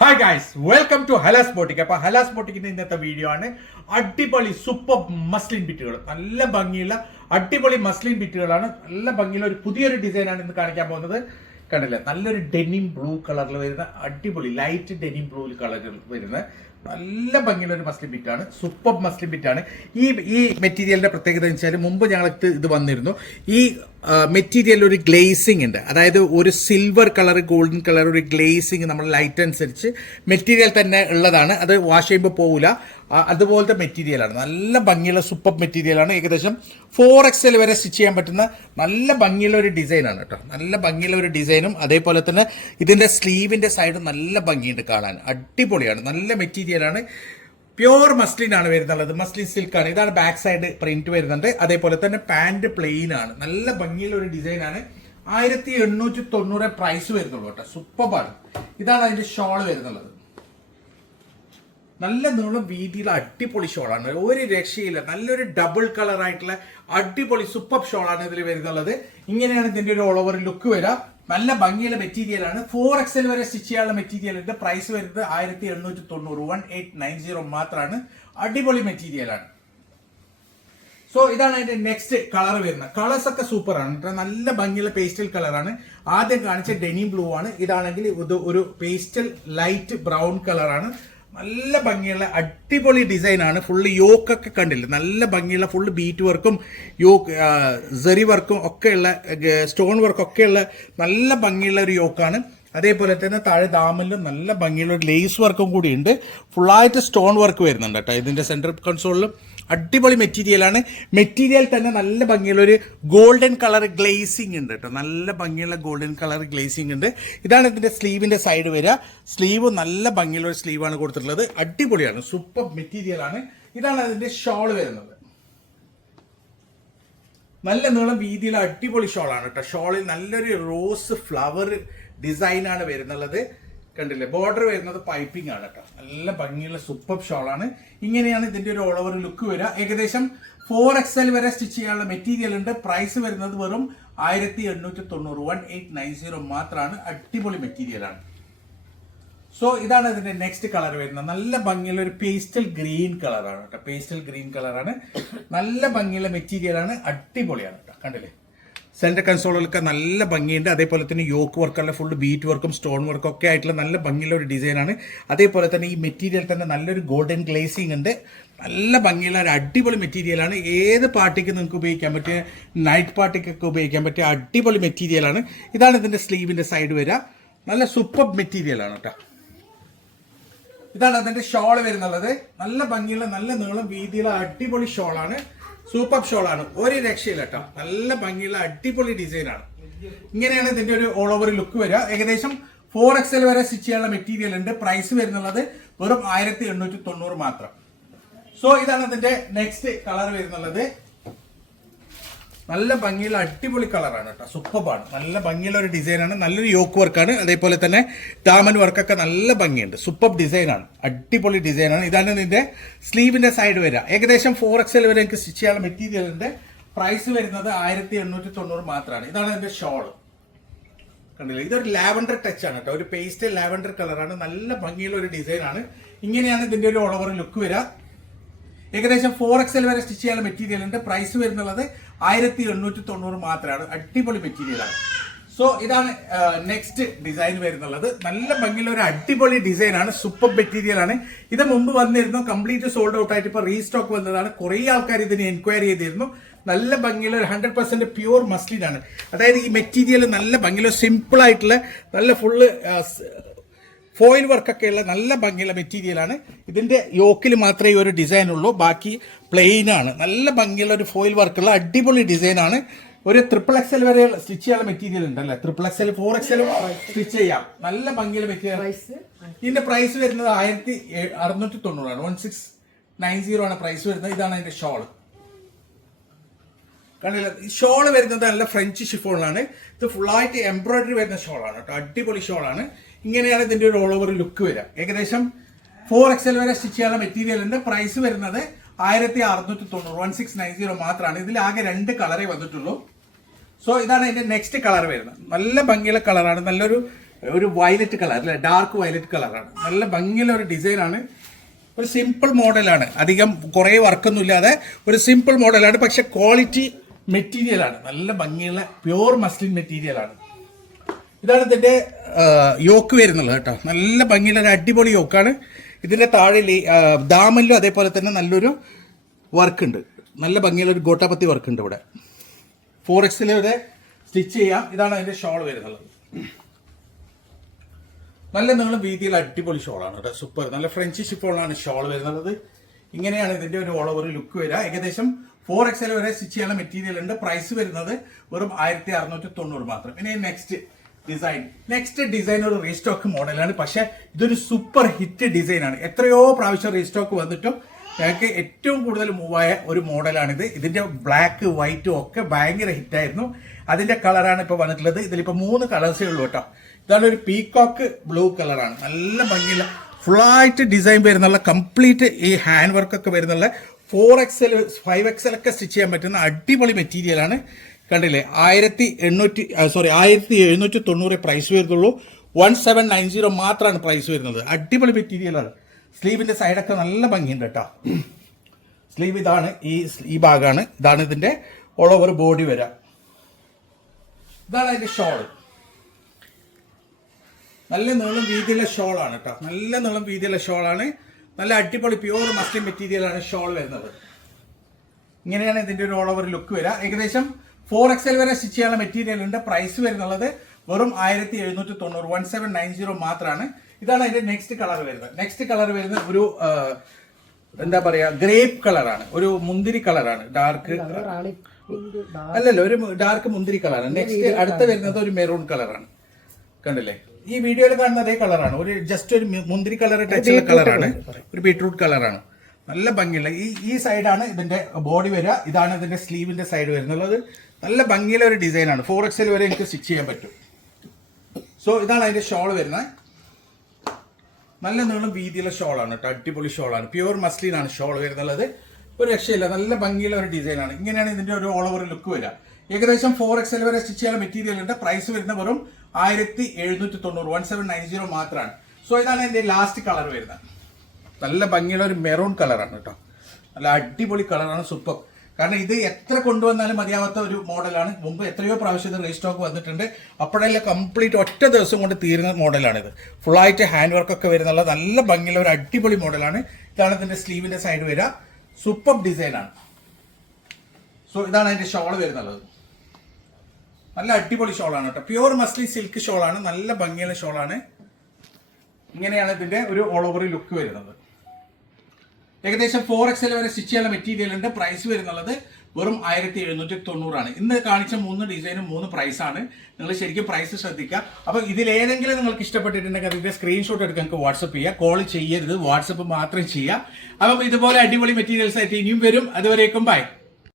Hi guys, welcome to Halas boutique. അപ്പൊ ഹലാസ് ബോട്ടിക്കിന്റെ ഇന്നത്തെ video ആണ് അടിപൊളി സൂപ്പർ മസ്ലിൻ ബിറ്റുകൾ. നല്ല ഭംഗിയുള്ള അടിപൊളി മസ്ലിൻ ബിറ്റുകളാണ്. നല്ല ഭംഗിയുള്ള ഒരു പുതിയൊരു ഡിസൈനാണ് ഇന്ന് കാണിക്കാൻ പോകുന്നത്. കണ്ടില്ലേ, നല്ലൊരു ഡെനിം ബ്ലൂ കളറിൽ വരുന്ന അടിപൊളി ലൈറ്റ് ഡെനിം ബ്ലൂ കളറിൽ വരുന്ന നല്ല ഭംഗിയുള്ള ഒരു മസ്ലിൻ ബിറ്റാണ്. സൂപ്പർ മസ്ലിൻ ബിറ്റാണ്. ഈ മെറ്റീരിയലിന്റെ പ്രത്യേകത എന്ന് വെച്ചാൽ മുമ്പ് ഞങ്ങൾക്ക് ഇത് വന്നിരുന്നു. ഈ മെറ്റീരിയൽ ഒരു ഗ്ലേസിംഗ് ഉണ്ട്, അതായത് ഒരു സിൽവർ കളർ ഗോൾഡൻ കളർ ഒരു ഗ്ലേസിംഗ് നമ്മൾ ലൈറ്റ് അനുസരിച്ച് മെറ്റീരിയൽ തന്നെ ഉള്ളതാണ്. അത് വാഷ് ചെയ്യുമ്പോൾ പോകില്ല, അതുപോലത്തെ മെറ്റീരിയലാണ്. നല്ല ഭംഗിയുള്ള സൂപ്പർ മെറ്റീരിയലാണ്. ഏകദേശം 4XL വരെ സ്റ്റിച്ച് ചെയ്യാൻ പറ്റുന്ന നല്ല ഭംഗിയുള്ള ഒരു ഡിസൈനാണ് കേട്ടോ. നല്ല ഭംഗിയുള്ള ഒരു ഡിസൈനും അതേപോലെ തന്നെ ഇതിന്റെ സ്ലീവിന്റെ സൈഡ് നല്ല ഭംഗിയുണ്ട് കാണാൻ. അടിപൊളിയാണ്, നല്ല മെറ്റീരിയലാണ്. പ്യോർ മസ്ലിൻ ആണ് വരുന്നുള്ളത്, മസ്ലിൻ സിൽക്കാണ്. ഇതാണ് ബാക്ക് സൈഡ് പ്രിന്റ് വരുന്നുണ്ട്. അതേപോലെ തന്നെ പാന്റ് പ്ലെയിൻ ആണ്. നല്ല ഭംഗിയുള്ള ഒരു ഡിസൈനാണ്. 1890 പ്രൈസ് വരുന്നുള്ളൂ കേട്ടോ. സൂപ്പറാണ്. ഇതാണ് അതിന്റെ ഷോൾ വരുന്നുള്ളത്. നല്ല നീളം വീതിയിലുള്ള അടിപൊളി ഷോളാണ്, ഒരു രക്ഷയില്ല. നല്ലൊരു ഡബിൾ കളർ ആയിട്ടുള്ള അടിപൊളി സൂപ്പർ ഷോളാണ് ഇതിൽ വരുന്നുള്ളത്. ഇങ്ങനെയാണ് ഇതിന്റെ ഒരു ഓൾ ഓവർ ലുക്ക് വരിക. നല്ല ഭംഗിയുള്ള മെറ്റീരിയലാണ്. 4XL വരെ സ്റ്റിച്ച് ചെയ്യാനുള്ള മെറ്റീരിയലിന്റെ പ്രൈസ് വരുന്നത് 1890, 1890 മാത്രമാണ്. അടിപൊളി മെറ്റീരിയലാണ്. സോ ഇതാണ് അതിന്റെ നെക്സ്റ്റ് കളർ വരുന്നത്. കളേഴ്സ് ഒക്കെ സൂപ്പർ ആണ്. നല്ല ഭംഗിയുള്ള പേസ്റ്റൽ കളറാണ്. ആദ്യം കാണിച്ച ഡെനിം ബ്ലൂ ആണ്. ഇതാണെങ്കിൽ ഇത് ഒരു പേസ്റ്റൽ ലൈറ്റ് ബ്രൗൺ കളറാണ്. നല്ല ഭംഗിയുള്ള അടിപൊളി ഡിസൈനാണ്. ഫുള്ള് യോക്കൊക്കെ കണ്ടില്ല, നല്ല ഭംഗിയുള്ള ഫുള്ള് ബീറ്റ് വർക്കും യോക്ക് സെറി വർക്കും ഒക്കെയുള്ള സ്റ്റോൺ വർക്കൊക്കെയുള്ള നല്ല ഭംഗിയുള്ള ഒരു യോക്കാണ്. അതേപോലെ തന്നെ താഴെ ദാമനിലും നല്ല ഭംഗിയുള്ള ഒരു ലേസ് വർക്കും കൂടി ഉണ്ട്. ഫുള്ളായിട്ട് സ്റ്റോൺ വർക്ക് വരുന്നുണ്ട് കേട്ടോ. ഇതിന്റെ സെന്റർ കൺസോളിലും അടിപൊളി മെറ്റീരിയലാണ്. മെറ്റീരിയൽ തന്നെ നല്ല ഭംഗിയുള്ള ഒരു ഗോൾഡൻ കളർ ഗ്ലേസിംഗ് ഉണ്ട് കേട്ടോ. നല്ല ഭംഗിയുള്ള ഗോൾഡൻ കളർ ഗ്ലേസിംഗ് ഉണ്ട്. ഇതാണ് ഇതിന്റെ സ്ലീവിന്റെ സൈഡ് വരിക. സ്ലീവ് നല്ല ഭംഗിയുള്ള ഒരു സ്ലീവാണ് കൊടുത്തിട്ടുള്ളത്. അടിപൊളിയാണ്, സൂപ്പർ മെറ്റീരിയലാണ്. ഇതാണ് അതിന്റെ ഷോൾ വരുന്നത്. നല്ല നീളം വീതിയിലുള്ള അടിപൊളി ഷോളാണ് കേട്ടോ. ഷോളിൽ നല്ലൊരു റോസ് ഫ്ലവർ ഡിസൈനാണ് വരുന്നുള്ളത്. കണ്ടില്ലേ, ബോർഡർ വരുന്നത് പൈപ്പിംഗ് ആണ് കേട്ടോ. നല്ല ഭംഗിയുള്ള സൂപ്പർ ഷോളാണ്. ഇങ്ങനെയാണ് ഇതിന്റെ ഒരു ഓൾ ഓവർ ലുക്ക് വരിക. ഏകദേശം 4XL വരെ സ്റ്റിച്ച് ചെയ്യാനുള്ള മെറ്റീരിയൽ ഉണ്ട്. പ്രൈസ് വരുന്നത് വെറും 1890, 1890 മാത്രമാണ്. അടിപൊളി മെറ്റീരിയലാണ്. സോ ഇതാണ് ഇതിന്റെ നെക്സ്റ്റ് കളർ വരുന്നത്. നല്ല ഭംഗിയുള്ള ഒരു പേസ്റ്റൽ ഗ്രീൻ കളറാണ് കേട്ടോ. പേസ്റ്റൽ ഗ്രീൻ കളറാണ്. നല്ല ഭംഗിയുള്ള മെറ്റീരിയലാണ്. അടിപൊളിയാണ് കേട്ടോ. കണ്ടില്ലേ, സെന്റർ കൺസോളിലൊക്കെ നല്ല ഭംഗിയുണ്ട്. അതേപോലെ തന്നെ യോക്ക് വർക്കുള്ള ഫുള്ള് ബീറ്റ് വർക്കും സ്റ്റോൺ വർക്കും ഒക്കെ ആയിട്ടുള്ള നല്ല ഭംഗിയുള്ള ഒരു ഡിസൈനാണ്. അതേപോലെ തന്നെ ഈ മെറ്റീരിയൽ തന്നെ നല്ലൊരു ഗോൾഡൻ ഗ്ലേസിംഗ് ഉണ്ട്. നല്ല ഭംഗിയുള്ള ഒരു അടിപൊളി മെറ്റീരിയലാണ്. ഏത് പാർട്ടിക്ക് നിങ്ങൾക്ക് ഉപയോഗിക്കാൻ പറ്റിയ, നൈറ്റ് പാർട്ടിക്കൊക്കെ ഉപയോഗിക്കാൻ പറ്റിയ അടിപൊളി മെറ്റീരിയലാണ്. ഇതാണ് ഇതിന്റെ സ്ലീവിന്റെ സൈഡ് വരിക. നല്ല സൂപ്പർ മെറ്റീരിയലാണ് കേട്ടോ. ഇതാണ് അതിന്റെ ഷോൾ വരുന്നുള്ളത്. നല്ല ഭംഗിയുള്ള നല്ല നീളം വീതിയുള്ള അടിപൊളി ഷോളാണ്. സൂപ്പർ ഷോളാണ്, ഒരു രക്ഷയില്ല കേട്ടോ. നല്ല ഭംഗിയുള്ള അടിപൊളി ഡിസൈനാണ്. ഇങ്ങനെയാണ് ഇതിന്റെ ഒരു ഓൾ ഓവർ ലുക്ക് വരിക. ഏകദേശം 4XL വരെ സ്റ്റിച്ച് ചെയ്യാനുള്ള മെറ്റീരിയൽ ഉണ്ട്. പ്രൈസ് വരുന്നുള്ളത് വെറും 1890 മാത്രം. സോ ഇതാണ് ഇതിന്റെ നെക്സ്റ്റ് കളർ വരുന്നുള്ളത്. നല്ല ഭംഗിയുള്ള അടിപൊളി കളറാണ് കേട്ടോ. സൂപ്പറാണ്, നല്ല ഭംഗിയുള്ള ഒരു ഡിസൈനാണ്. നല്ലൊരു യോക്ക് വർക്കാണ്. അതേപോലെ തന്നെ ഡാമൻ വർക്കൊക്കെ നല്ല ഭംഗിയുണ്ട്. സൂപ്പർ ഡിസൈനാണ്, അടിപൊളി ഡിസൈനാണ്. ഇതാണ് ഇതിന്റെ സ്ലീവിന്റെ സൈഡ് വരിക. ഏകദേശം 4XL വരെ എനിക്ക് സ്റ്റിച്ച് ചെയ്യാനുള്ള മെറ്റീരിയലിന്റെ പ്രൈസ് വരുന്നത് 1890 മാത്രമാണ്. ഇതാണ് ഇതിന്റെ ഷോള്. കണ്ടില്ലേ, ഇതൊരു ലാവൻഡർ ടച്ച് ആണ് കേട്ടോ. ഒരു പേസ്റ്റൽ ലാവൻഡർ കളറാണ്. നല്ല ഭംഗിയുള്ള ഒരു ഡിസൈനാണ്. ഇങ്ങനെയാണ് ഇതിന്റെ ഒരു ഓൾ ഓവർ ലുക്ക് വരിക. ഏകദേശം 4XL വരെ സ്റ്റിച്ച് ചെയ്യാനുള്ള മെറ്റീരിയൽ ഉണ്ട്. പ്രൈസ് വരുന്നുള്ളത് 1890 മാത്രമാണ്. അടിപൊളി മെറ്റീരിയലാണ്. സോ ഇതാണ് നെക്സ്റ്റ് ഡിസൈൻ വരുന്നുള്ളത്. നല്ല ഭംഗിയുള്ള ഒരു അടിപൊളി ഡിസൈനാണ്. സൂപ്പർ മെറ്റീരിയലാണ്. ഇത് മുമ്പ് വന്നിരുന്നു, കംപ്ലീറ്റ് സോൾഡ് ഔട്ട് ആയിട്ട് ഇപ്പൊ റീസ്റ്റോക്ക് വന്നതാണ്. കുറെ ആൾക്കാർ ഇതിന് എൻക്വയറി ചെയ്തിരുന്നു. നല്ല ഭംഗിയുള്ള ഒരു 100% പ്യൂർ മസ്ലിൻ ആണ്. അതായത് ഈ മെറ്റീരിയൽ നല്ല ഭംഗിയുള്ള സിമ്പിൾ ആയിട്ടുള്ള നല്ല ഫുള്ള് ഫോയിൽ വർക്കൊക്കെയുള്ള നല്ല ഭംഗിയുള്ള മെറ്റീരിയലാണ്. ഇതിന്റെ യോക്കിൽ മാത്രമേ ഈ ഒരു ഡിസൈൻ ഉള്ളൂ, ബാക്കി പ്ലെയിൻ ആണ്. നല്ല ഭംഗിയുള്ള ഒരു ഫോയിൽ വർക്കുള്ള അടിപൊളി ഡിസൈനാണ്. ഒരു 3XL വരെ സ്റ്റിച്ച് ചെയ്യാനുള്ള മെറ്റീരിയൽ ഉണ്ടല്ലേ. 3XL 4XL സ്റ്റിച്ച് ചെയ്യാം. നല്ല ഭംഗിയുള്ള മെറ്റീരിയൽ. ഇതിന്റെ പ്രൈസ് വരുന്നത് 1690 ആണ്. 1690 ആണ് പ്രൈസ് വരുന്നത്. ഇതാണ് അതിന്റെ ഷോള്. കണ്ടില്ല, ഷോള് വരുന്നത് നല്ല ഫ്രഞ്ച് ഷിഫോണിലാണ്. ഇത് ഫുള്ളായിട്ട് എംബ്രോയിഡറി വരുന്ന ഷോളാണ് കേട്ടോ. അടിപൊളി ഷോളാണ്. ഇങ്ങനെയാണ് ഇതിന്റെ ഒരു ഓൾ ഓവർ ലുക്ക് വരിക. ഏകദേശം 4XL വരെ സ്റ്റിച്ച് ചെയ്യാനുള്ള മെറ്റീരിയൽ ഉണ്ട്. പ്രൈസ് വരുന്നത് 1690, 1690 മാത്രമാണ്. ഇതിൽ ആകെ 2 കളറേ വന്നിട്ടുള്ളൂ. സോ ഇതാണ് ഇതിന്റെ നെക്സ്റ്റ് കളർ വരുന്നത്. നല്ല ഭംഗിയുള്ള കളറാണ്. നല്ലൊരു ഒരു വയലറ്റ് കളർ അല്ലെ, ഡാർക്ക് വയലറ്റ് കളറാണ്. നല്ല ഭംഗിയുള്ള ഒരു ഡിസൈനാണ്. ഒരു സിമ്പിൾ മോഡലാണ്, അധികം കുറേ വർക്കൊന്നും ഇല്ലാതെ ഒരു സിമ്പിൾ മോഡലാണ്. പക്ഷെ ക്വാളിറ്റി മെറ്റീരിയലാണ്, നല്ല ഭംഗിയുള്ള പ്യുവർ മസ്ലിൻ മെറ്റീരിയലാണ്. ഇതാണ് ഇതിന്റെ യോക്ക് വരുന്നുള്ളത് കേട്ടോ. നല്ല ഭംഗിയുള്ള ഒരു അടിപൊളി യോക്കാണ്. ഇതിന്റെ താഴെ ദാമനിലും അതേപോലെ തന്നെ നല്ലൊരു വർക്ക് ഉണ്ട്, നല്ല ഭംഗിയുള്ള ഒരു ഗോട്ടാപത്തി വർക്ക് ഉണ്ട് ഇവിടെ. 4XL വരെ സ്റ്റിച്ച് ചെയ്യാം. ഇതാണ് അതിന്റെ ഷോൾ വരുന്നത്. നല്ല നീളം വീതിയിൽ അടിപൊളി ഷോളാണ് കേട്ടോ, സൂപ്പർ. നല്ല ഫ്രഞ്ച് ഷിഫോളാണ് ഷോൾ വരുന്നത്. ഇങ്ങനെയാണ് ഇതിന്റെ ഒരു ഓൾ ഓവർ ലുക്ക് വരിക. ഏകദേശം 4XL വരെ സ്റ്റിച്ച് ചെയ്യാനുള്ള മെറ്റീരിയൽ ഉണ്ട്. പ്രൈസ് വരുന്നത് വെറും 1690 മാത്രം. ഇനി നെക്സ്റ്റ് ഡിസൈൻ ഒരു റീസ്റ്റോക്ക് മോഡലാണ്. പക്ഷെ ഇതൊരു സൂപ്പർ ഹിറ്റ് ഡിസൈനാണ്. എത്രയോ പ്രാവശ്യം റീസ്റ്റോക്ക് വന്നിട്ടും ഞങ്ങൾക്ക് ഏറ്റവും കൂടുതൽ മൂവായ ഒരു മോഡലാണിത്. ഇതിന്റെ ബ്ലാക്ക് വൈറ്റും ഒക്കെ ഭയങ്കര ഹിറ്റായിരുന്നു. അതിന്റെ കളറാണ് ഇപ്പൊ വന്നിട്ടുള്ളത്. ഇതിലിപ്പോ 3 കളേഴ്സേ ഉള്ളൂ കേട്ടോ. ഇതാണ് ഒരു പീകോക്ക് ബ്ലൂ കളറാണ്. നല്ല ഭംഗിയുള്ള ഫുള്ളായിട്ട് ഡിസൈൻ വരുന്നുള്ള കംപ്ലീറ്റ് ഈ ഹാൻഡ് വർക്കൊക്കെ വരുന്നുള്ള 4XL 5XL ഒക്കെ സ്റ്റിച്ച് ചെയ്യാൻ പറ്റുന്ന അടിപൊളി മെറ്റീരിയലാണ്. കണ്ടില്ലേ, 1790 പ്രൈസ് വരുന്നുള്ളൂ. 1790 മാത്രമാണ് പ്രൈസ് വരുന്നത്. അടിപൊളി മെറ്റീരിയലാണ്. സ്ലീവിന്റെ സൈഡൊക്കെ നല്ല ഭംഗിയുണ്ട് കേട്ടോ. സ്ലീവ് ഇതാണ്, ഈ ഭാഗമാണ്. ഇതാണ് ഇതിന്റെ ഓൾ ഓവർ ബോഡി വരാം. ഇതാണ് അതിന്റെ ഷോള്. നല്ല നീളം വീതിയുള്ള ഷോളാണ് കേട്ടോ. നല്ല നീളം വീതിയുള്ള ഷോളാണ്. നല്ല അടിപൊളി പ്യൂർ മസ്ലിൻ മെറ്റീരിയലാണ് ഷോൾ വരുന്നത്. ഇങ്ങനെയാണ് ഇതിന്റെ ഒരു ഓൾ ഓവർ ലുക്ക് വരിക. ഏകദേശം 4XL വരെ സ്റ്റിച്ച് ചെയ്യാനുള്ള മെറ്റീരിയൽ ഉണ്ട്. പ്രൈസ് വരുന്നുള്ളത് വെറും 1790 1790 മാത്രമാണ്. ഇതാണ് അതിന്റെ നെക്സ്റ്റ് കളർ വരുന്നത്. ഒരു എന്താ പറയാ, ഗ്രേപ്പ് കളറാണ്, ഒരു മുന്തിരി കളറാണ്. ഡാർക്ക് അല്ലല്ലോ, ഒരു ഡാർക്ക് മുന്തിരി കളറാണ്. നെക്സ്റ്റ് അടുത്ത വരുന്നത് ഒരു മെറൂൺ കളറാണ്. കണ്ടില്ലേ, ഈ വീഡിയോയിൽ കാണുന്ന അതേ കളറാണ്. ഒരു ജസ്റ്റ് ഒരു മുന്തിരി കളർ ടച്ചുള്ള കളറാണ്, ഒരു ബീട്രൂട്ട് കളറാണ്. നല്ല ഭംഗിയുള്ള ഈ സൈഡാണ് ഇതിന്റെ ബോഡി വരിക. ഇതാണ് ഇതിന്റെ സ്ലീവിന്റെ സൈഡ് വരുന്നുള്ളത്. നല്ല ഭംഗിയുള്ള ഒരു ഡിസൈനാണ്. 4XL വരെ എനിക്ക് സ്റ്റിച്ച് ചെയ്യാൻ പറ്റും. സോ ഇതാണ് അതിന്റെ ഷോൾ വരുന്നത്. നല്ല നീളം വീതിയുള്ള ഷോളാണ് കേട്ടോ. അടിപൊളി ഷോളാണ്. പ്യുവർ മസ്ലിനാണ് ഷോൾ വരുന്നുള്ളത്. ഒരു രക്ഷയില്ല, നല്ല ഭംഗിയുള്ള ഒരു ഡിസൈനാണ്. ഇങ്ങനെയാണ് ഇതിന്റെ ഒരു ഓൾ ഓവർ ലുക്ക് വരിക. ഏകദേശം 4XL വരെ സ്റ്റിച്ച് ചെയ്യാൻ മെറ്റീരിയൽ ഉണ്ട്. പ്രൈസ് വരുന്ന വെറും 1790 1790 മാത്രമാണ്. സോ ഇതാണ് എന്റെ ലാസ്റ്റ് കളർ വരുന്നത്. നല്ല ഭംഗിയുള്ള ഒരു മെറൂൺ കളറാണ് കേട്ടോ. നല്ല അടിപൊളി കളറാണ്, സൂപ്പർ. കാരണം ഇത് എത്ര കൊണ്ടുവന്നാലും മതിയാവാത്ത ഒരു മോഡലാണ്. മുമ്പ് എത്രയോ പ്രാവശ്യം ഇത് റീസ്റ്റോക്ക് വന്നിട്ടുണ്ട്. അപ്പോഴെല്ലാം കംപ്ലീറ്റ് ഒറ്റ ദിവസം കൊണ്ട് തീരുന്ന മോഡലാണിത്. ഫുള്ളായിട്ട് ഹാൻഡ് വർക്കൊക്കെ വരുന്നുള്ള നല്ല ഭംഗിയുള്ള ഒരു അടിപൊളി മോഡലാണ്. ഇതാണ് ഇതിന്റെ സ്ലീവിന്റെ സൈഡ് വരിക. സൂപ്പർ ഡിസൈനാണ്. സോ ഇതാണ് അതിന്റെ ഷോൾ വരുന്നുള്ളത്. നല്ല അടിപൊളി ഷോളാണ് കേട്ടോ. പ്യുവർ മസ്ലിൻ സിൽക്ക് ഷോളാണ്. നല്ല ഭംഗിയുള്ള ഷോളാണ്. ഇങ്ങനെയാണ് ഇതിന്റെ ഒരു ഓൾ ഓവർ ലുക്ക് വരുന്നത്. ഏകദേശം 4XL വരെ സ്റ്റിച്ച് ചെയ്യാനുള്ള മെറ്റീരിയൽ ഉണ്ട്. പ്രൈസ് വരുന്നുള്ളത് വെറും 1790 ഇന്ന് കാണിച്ച 3 ഡിസൈനും 3 പ്രൈസാണ്. നിങ്ങൾ ശരിക്കും പ്രൈസ് ശ്രദ്ധിക്കുക. അപ്പോൾ ഇതിലേതെങ്കിലും നിങ്ങൾക്ക് ഇഷ്ടപ്പെട്ടിട്ടുണ്ടെങ്കിൽ അതിന്റെ സ്ക്രീൻഷോട്ട് എടുക്കാൻ നിങ്ങൾക്ക് വാട്സപ്പ് ചെയ്യുക. കോൾ ചെയ്യരുത്, വാട്സപ്പ് മാത്രം ചെയ്യുക. അപ്പം ഇതുപോലെ അടിപൊളി മെറ്റീരിയൽസ് ആയിട്ട് ഇനിയും വരും. അതുവരേക്കും ബൈ.